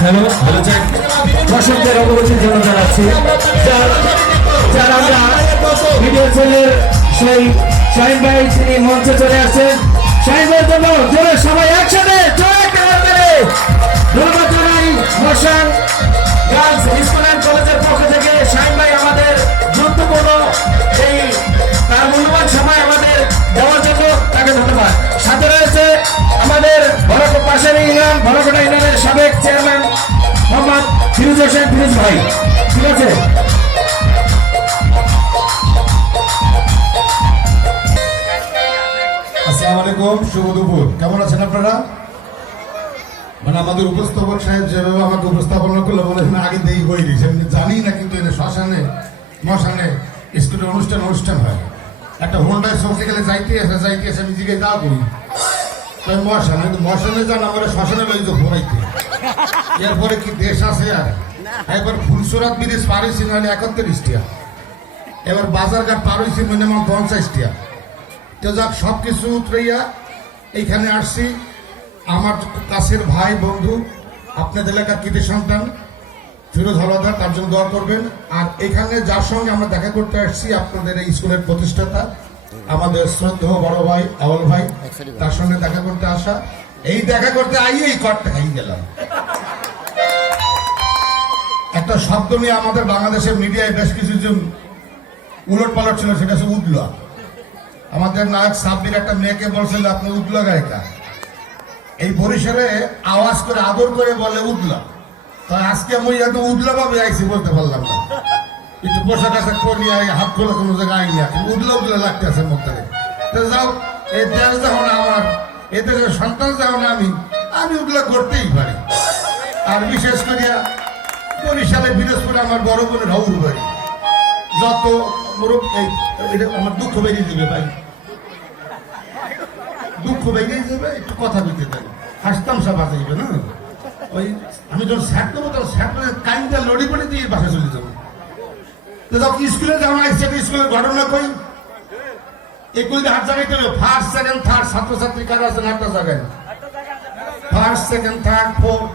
Hello দর্শকদের অবগতির জন্য জানাচ্ছি, যার ভিডিও চ্যানেলের সেই শাহিন ভাই, তিনি মঞ্চে চলে আসছেন। শাহিন ভাইয়ের জন্য জোরে সবাই একসাথে মেরে ধন্যবাদ জানাই মশান গার্লস স্কুল বড় ইউনিয়ন বড়কোটা ইউনিয়নের সাবেক চেয়ারম্যান মোহাম্মদ ফিরোজ হোসেন ফিরোজ ভাই। ঠিক আছে? মানে আমাদের উপস্থাপক সাহেব যেভাবে আমাকে উপস্থাপনা বলে আগে না, কিন্তু শ্মশানে মশানে স্কুলের অনুষ্ঠান অনুষ্ঠান হয়। একটা হোন্ডায় সবজি গেলে যাইতে আসে যাইতে আসে আমি যা করি তাই মশানে কিন্তু মশানে যান আমার শ্মশানে লই তো এরপরে কি দেশ আছে আর? একবার ফুলসুরাত বিদেশ পারিছি নাহলে একত্রিশ টিয়া। এবার বাজারঘাট পার হয়েছি, মিনিমাম পঞ্চাশ টিয়া। তো যাক সব কিছু উতরাইয়া এইখানে আসছি। আমার কাছের ভাই, বন্ধু, আপনাদের এলাকার কৃতি সন্তান ফিরোজ হলাদার তার জন্য দোয়া করবেন। আর এখানে যার সঙ্গে আমরা দেখা করতে আসছি, আপনাদের এই স্কুলের প্রতিষ্ঠাতা আমাদের শ্রদ্ধেয় বড় ভাই আওয়াল ভাই তার সঙ্গে দেখা করতে আসা। এই দেখা করতে আইয়েই কটটা খাই গেলাম। একটা শব্দ নিয়ে আমাদের বাংলাদেশের মিডিয়ায় বেশ কিছুজন উলট পালট ছিল সেটা হচ্ছে উদলা। আমাদের নায়ক সাব্বির একটা মেয়েকে বলছিল আপনি উদলা গায়িকা। এই বরিশালে আওয়াজ করে আদর করে বলে উদলা। তাই আজকে আমি এত উদলা ভাবে আইছি বলতে পারলাম না। একটু পোশাক আশাক পরি আই হাত খোলা কোনো জায়গায় আইনি এখন উদলা উদলা লাগতে আছে মধ্যে। তো যাও, এই দেশ যখন আমার এ দেশের সন্তান যখন আমি আমি উদলা করতেই পারি। আর বিশেষ করিয়া বরিশালে বিদেশপুরে আমার বড় বোনের হাউর বাড়ি যত মোরব, এই আমার দুঃখ বেরিয়ে দেবে ভাই। দুঃখ বেরিয়ে যাবে একটু কথা বলতে দেন হাসতাম সব বাঁচাইবে না? ওই, আমি যখন স্যার দেবো, তখন স্যাট করে কাইন্ডা লড়ি পড়ে দিয়ে বাসা চলে যাব। তো যখন স্কুলে যাওয়া আসছে স্কুলের ঘটনা কই। কইতে হাত জায়গায় কেন ফার্স্ট সেকেন্ড থার্ড ছাত্রছাত্রী কারা আছেন হাতটা জায়গায় ফার্স্ট সেকেন্ড থার্ড ফোর্থ